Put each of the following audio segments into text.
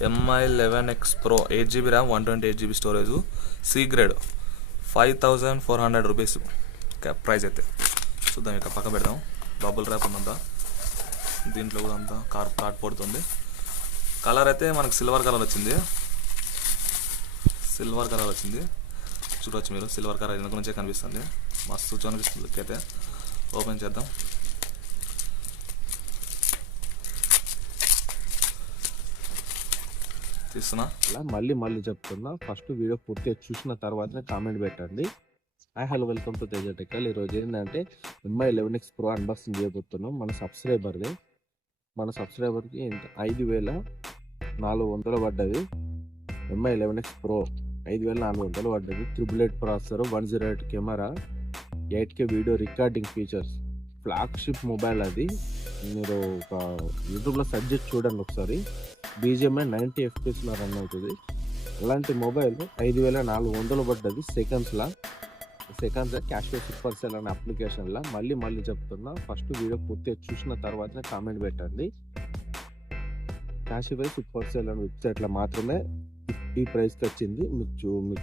MI11X Pro 8GB RAM 128GB storage C grade 5400 rupees price అయితే. చూద్దాం, ఇక పక్క పెడదాం. బబుల్ ర్యాప్ ఉందంతా, దీంట్లో కూడా అంతా కార్డ్ పడుతుంది. కలర్ అయితే మనకు సిల్వర్ కలర్ వచ్చింది. చూడవచ్చు మీరు, సిల్వర్ కలర్ వెనక నుంచే కనిపిస్తుంది. మస్తు కనిపిస్తుంది లుక్ అయితే. ఓపెన్ చేద్దాం. తీస్తున్నా. మళ్ళీ చెప్తున్నా, ఫస్ట్ వీడియో పూర్తిగా చూసిన తర్వాతనే కామెంట్ పెట్టండి. Hello, welcome to Teja Tekkal. ఈరోజు ఏంటంటే MI11X Pro అన్బాక్సింగ్ చేయబోతున్నాం. మన సబ్స్క్రైబర్కి 5400 పడ్డది. MI11X Pro 5400 పడ్డది. 888 processor, 108 camera, 8K video recording features, flagship mobile. అది మీరు ఒక యూట్యూబ్లో సెర్చ్ చేసి చూడండి ఒకసారి. BGMI 90 FPS రన్ అవుతుంది. అలాంటి మొబైల్ 5400 పడ్డది. సెకండ్స్ క్యాష్ సూపర్ సెల్ అనే అప్లికేషన్లో. మళ్ళీ చెప్తున్నా, ఫస్ట్ వీడియో పూర్తిగా చూసిన తర్వాతనే కామెంట్ పెట్టండి. క్యాష్ సూపర్ సెల్ అనే వెబ్సైట్లో మాత్రమే ఈ ప్రైస్కి వచ్చింది. మీరు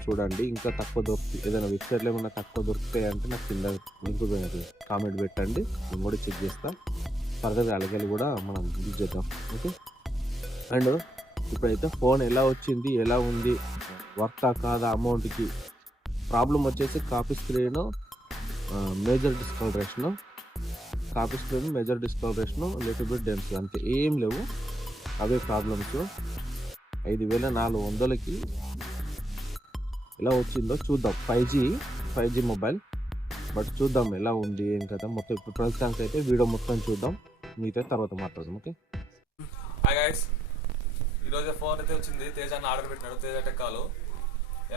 చూడండి. ఇంకా తక్కువ దొరుకుతుంది, ఏదైనా వెబ్సైట్లో ఏమైనా తక్కువ దొరుకుతాయి అంటే నాకు కింద లింక్ కామెంట్ పెట్టండి, నేను కూడా చెక్ చేస్తాను. ఫర్దర్గా అలాగే కూడా మనం యూజ్ చేద్దాం. ఓకే. అండ్ ఇప్పుడైతే ఫోన్ ఎలా వచ్చింది, ఎలా ఉంది, వర్తా కాదా, అమౌంట్కి ప్రాబ్లం వచ్చేసి copy screen, major discolouration, little bit dense, అంతే, ఏం లేవు. అవే ప్రాబ్లమ్స్. 5400కి ఎలా వచ్చిందో చూద్దాం. 5G మొబైల్, బట్ చూద్దాం ఎలా ఉంది ఏం కదా. మొత్తం ఇప్పుడు ప్రస్తుతానికి అయితే వీడియో మొత్తం చూద్దాం, మీతో తర్వాత మాట్లాడదాం. ఓకే. హాయ్ గైస్, ఈరోజు ఫోన్ అయితే వచ్చింది. తేజ ఆర్డర్ పెట్టినాడు. తేజ టెక్కాలు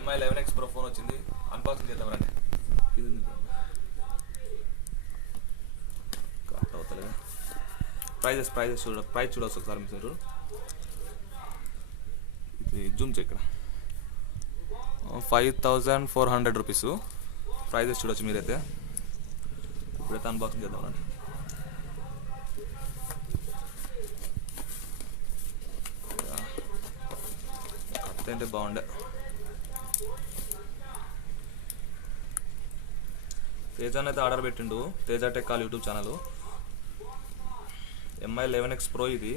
MI11X Pro ఫోన్ వచ్చింది. అన్బాక్సింగ్ చేద్దాం రండి. ప్రైస్ చూడవచ్చు ఒకసారి మీరు. ఇది జూమ్ ఇక్కడ 5400 రూపీస్ ప్రైజెస్ చూడవచ్చు మీరైతే. ఇప్పుడైతే అన్బాక్సింగ్ చేద్దాం రండి. అంటే బాగుండే. తేజాన్ అయితే ఆర్డర్ పెట్టిండు. Teja Tekkal YouTube channel. MI11X Pro ఇది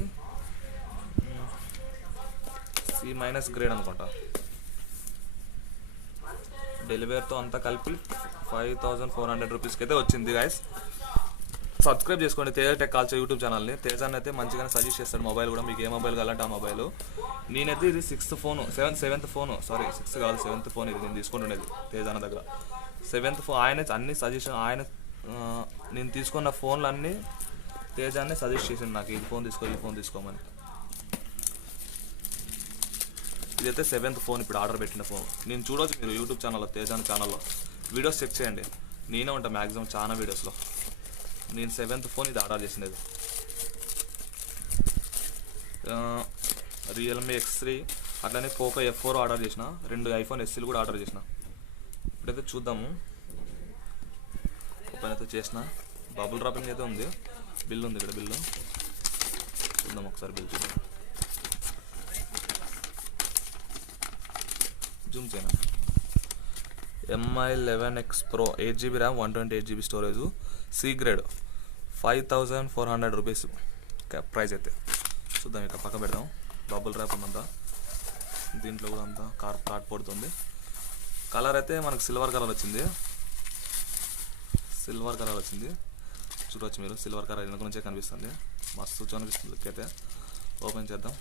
C- గ్రేడ్ అనుకుంటా. డెలివరీతో అంతా కలిపి 5400 రూపీస్కి అయితే వచ్చింది. గైస్, సబ్స్క్రైబ్ చేసుకోండి తేజ టెక్కాల్స్ యూట్యూబ్ ఛానల్ని. తేజాన్ అయితే మంచిగానే సజెస్ట్ చేస్తాడు మొబైల్ కూడా. మీకు ఏ మొబైల్ కావాలంటే ఆ మొబైల్. నేనైతే ఇది 6th phone, 7th phone, sorry 6th కాదు 7th ఫోన్. ఇది నేను తీసుకుంటుండేది తేజాన దగ్గర. 7th phone. ఆయన అన్ని సజెషన్, నేను తీసుకున్న ఫోన్లు అన్నీ తేజాన్ని సజెస్ట్ చేసిండు నాకు, ఈ ఫోన్ తీసుకోమని. ఇదైతే 7th ఫోన్, ఇప్పుడు ఆర్డర్ పెట్టిన ఫోన్. నేను చూడవచ్చు మీరు యూట్యూబ్ ఛానల్లో, తేజాన్ ఛానల్లో వీడియోస్ చెక్ చేయండి. నేనే ఉంటాను మ్యాక్సిమం చాలా వీడియోస్లో. నేను 7th ఫోన్ ఇది ఆర్డర్ చేసినది. Realme X3, అట్లనే Poco F4 ఆర్డర్ చేసిన. 2 iPhone SEలు కూడా ఆర్డర్ చేసిన. ఇప్పుడైతే చూద్దాము. ఓపెన్ అయితే చేసిన. బబుల్ డ్రాపింగ్ అయితే ఉంది. బిల్ ఉంది ఇక్కడ, బిల్లు చూద్దాం ఒకసారి. బిల్ చూద్దాం, జూమ్ చేయనా. MI11X Pro 8GB RAM 128GB storage C grade 5400 rupees price అయితే. చూద్దాం, ఇక పక్క పెడదాం. బబుల్ ర్యాప్ ఉందంతా, దీంట్లో కూడా అంతా కార్డ్ పడుతుంది. కలర్ అయితే మనకు సిల్వర్ కలర్ వచ్చింది. చూడవచ్చు మీరు, సిల్వర్ కలర్ వెనక నుంచే కనిపిస్తుంది. మస్తు కనిపిస్తుంది లుక్ అయితే. ఓపెన్ చేద్దాం.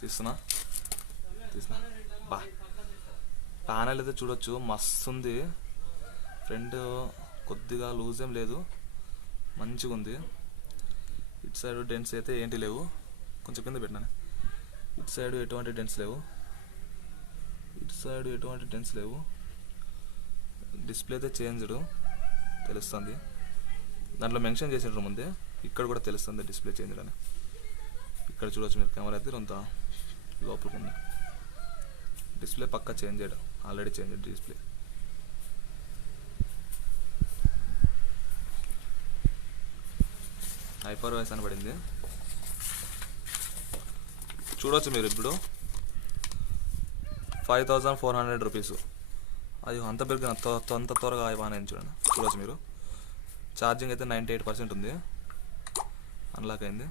తీస్తున్నా. ప్యానల్ అయితే చూడొచ్చు, మస్తు ఉంది. ఫ్రంట్ కొద్దిగా లూజ్ ఏం లేదు, మంచిగా ఉంది. ఇటు సైడ్ డెంట్స్ అయితే ఏంటి లేవు. కొంచెం కింద పెట్టినాను. ఇటు సైడ్ ఎటువంటి డెంట్స్ లేవు. డిస్ప్లే అయితే చేంజ్డ్ తెలుస్తుంది. దాంట్లో మెన్షన్ చేసినారు ముందే, ఇక్కడ కూడా తెలుస్తుంది డిస్ప్లే చేంజ్డ్ అని. ఇక్కడ చూడవచ్చు మీరు, కెమెరా అయితే కొంత లోపలికి ఉంది. డిస్ప్లే పక్కా చేంజ్ చేయడం, already change display. Hyper voice అని పడింది. చూడవచ్చు మీరు ఇప్పుడు 5400 రూపీస్. అది అంత పెరిగిన అంత త్వరగా అయిపోయినాయి చూడవచ్చు మీరు. ఛార్జింగ్ అయితే 98% ఉంది, అన్లాక్ అయింది.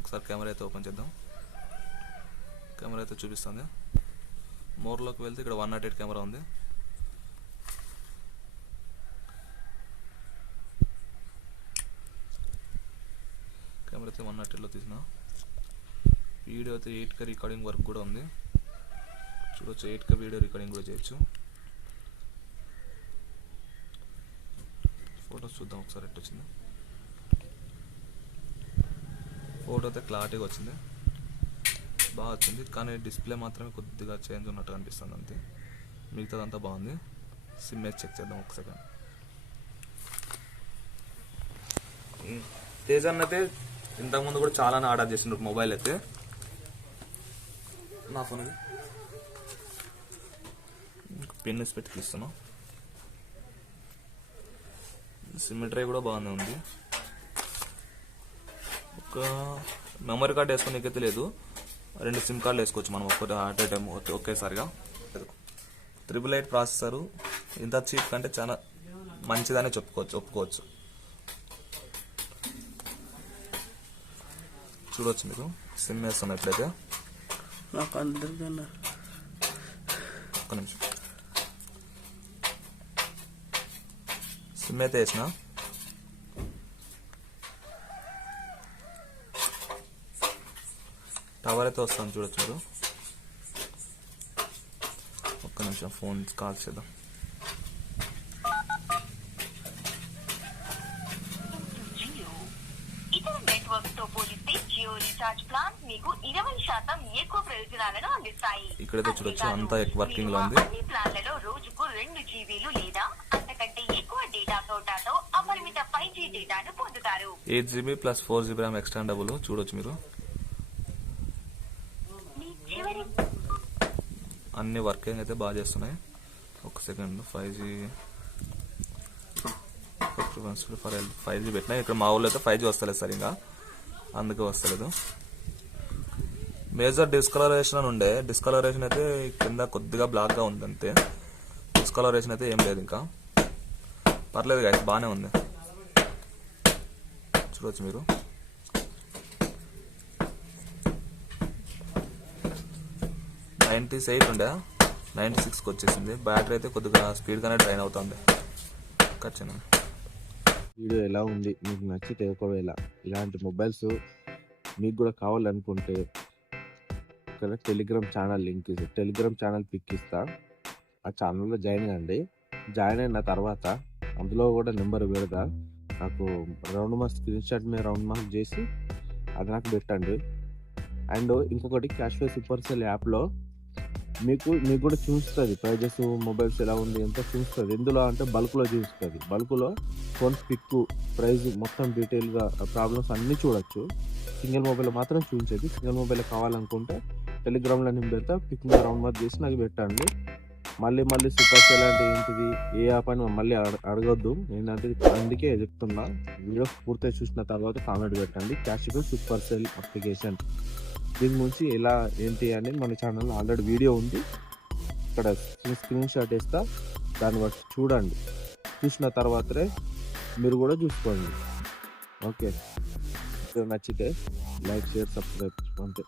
ఒకసారి కెమెరా అయితే ఓపెన్ చేద్దాం. కెమెరా అయితే చూపిస్తుంది. మోర్లోకి వెళ్తే ఇక్కడ 108 కెమెరా ఉంది. కెమెరా అయితే 108లో తీసిన. వీడియో అయితే 8K రికార్డింగ్ వర్క్ కూడా ఉంది. చూడవచ్చు 8K వీడియో రికార్డింగ్ కూడా చేయొచ్చు. ఫొటోస్ చూద్దాం ఒకసారి ఎట్లా వచ్చింది. ఫోటో అయితే క్లారిటీగా వచ్చింది, బాగా వచ్చింది. కానీ డిస్ప్లే మాత్రమే కొద్దిగా చేంజ్ ఉన్నట్టు అనిపిస్తుంది అంతే. మిగతాదంతా బాగుంది. సిమ్ వేసి చెక్ చేద్దాం ఒక సెకండ్. తేజాన్ అయితే ఇంతకుముందు కూడా చాలానే ఆర్డర్ చేసిండ్రు మొబైల్ అయితే. నా ఫోన్ అది పిన్ వేసి పెట్టి తీస్తున్నాం. సిమ్ ట్రై కూడా బాగానే ఉంది. ఒక మెమరీ కార్డ్ వేసుకోనికైతే లేదు, 2 సిమ్ కార్డులు వేసుకోవచ్చు మనం ఒక్కటి అట్ ఏ టైం ఒకేసారిగా. 888 ప్రాసెసరు ఇంత చీప్ కంటే చాలా మంచిదని ఒప్పుకోవచ్చు. చూడవచ్చు మీరు. సిమ్ వేస్తున్నాం ఎప్పుడైతే. ఒక్క నిమిషం. సిమ్ అయితే వేసిన. టవర్ అయితే వస్తాను చూడొచ్చు మీరు. ఒక్క నిమిషం ఫోన్ కాల్ చేద్దాం. ఇతర నెట్వర్క్ తో పోలిస్తే జియో రీఛార్జ్ ప్లాన్ మీకు 20% ఎక్కువ ప్రయోజనాలను అందిస్తాయి. ఇక్కడైతే చూడొచ్చు అంతా వర్కింగ్ లో ఉంది. అన్ని ప్లాన్లలో రోజుకు 2 జీబీలు లేదా అంతకంటే ఎక్కువ డేటా కోటాతో అపరిమిత 5G డేటాను పొందుతారు. 8GB + 4GB RAM extendable. చూడొచ్చు మీరు. అన్ని వర్కింగ్ అయితే బాగా చేస్తున్నాయి. ఒక సెకండ్. 5G పెట్టినా. ఇక్కడ మా ఊళ్ళో అయితే 5G వస్తలేదు సరిగా, అందుకే వస్తలేదు. మేజర్ డిస్కలరేషన్ అని ఉండే. డిస్కలరేషన్ అయితే కింద కొద్దిగా బ్లాక్గా ఉంది అంతే. డిస్కలరేషన్ అయితే ఏం లేదు, ఇంకా పర్లేదు గాయస్, బాగానే ఉంది. చూడవచ్చు మీరు. ఉండే 96కి వచ్చేసింది. బ్యాటరీ అయితే కొద్దిగా స్పీడ్గానే డ్రైన్ అవుతుంది. ఖచ్చితంగా వీడియో ఎలా ఉంది మీకు నచ్చితే, ఒకవేళ ఇలాంటి మొబైల్స్ మీకు కూడా కావాలనుకుంటే ఇక్కడ Telegram channel link Telegram channel pick ఇస్తా. ఆ ఛానల్లో జాయిన్ కండి. జాయిన్ అయిన తర్వాత అందులో కూడా నెంబర్ పెడతా. నాకు రౌండ్ మార్క్ స్క్రీన్ షాట్ మీద రౌండ్ మార్క్ చేసి అది నాకు పెట్టండి. అండ్ ఇంకొకటి క్యాష్వే సూపర్ సెల్ యాప్లో మీకు కూడా చూస్తుంది ప్రైజెస్, మొబైల్స్ ఎలా ఉంది ఎంత చూస్తుంది. ఎందులో అంటే బల్క్లో చూస్తుంది. బల్క్లో ఫోన్ పిక్, ప్రైజ్ మొత్తం డీటెయిల్గా ప్రాబ్లమ్స్ అన్నీ చూడొచ్చు. సింగిల్ మొబైల్ మాత్రం చూపించేది. సింగిల్ మొబైల్ కావాలనుకుంటే టెలిగ్రామ్లో నేను పెడతా. పిక్ మీద రౌండ్ మార్క్ చేసి నాకు పెట్టండి. మళ్ళీ సూపర్ సెల్ అంటే ఏంటిది, ఏ యాప్ అని మళ్ళీ అడగొద్దు. నేనంటే అందుకే చెప్తున్నా. వీడియో పూర్తిగా చూసిన తర్వాత కామెంట్ పెట్టండి. క్యాష్వే సూపర్ సెల్ అప్లికేషన్ దీని గురించి ఎలా ఏంటి అని మన ఛానల్లో ఆల్రెడీ వీడియో ఉంది. ఇక్కడ స్క్రీన్ షాట్ వేస్తా, దాన్ని బట్టి చూడండి. చూసిన తర్వాతనే మీరు కూడా చూసుకోండి. ఓకే, నచ్చితే లైక్, షేర్, సబ్స్క్రైబ్ అంతే.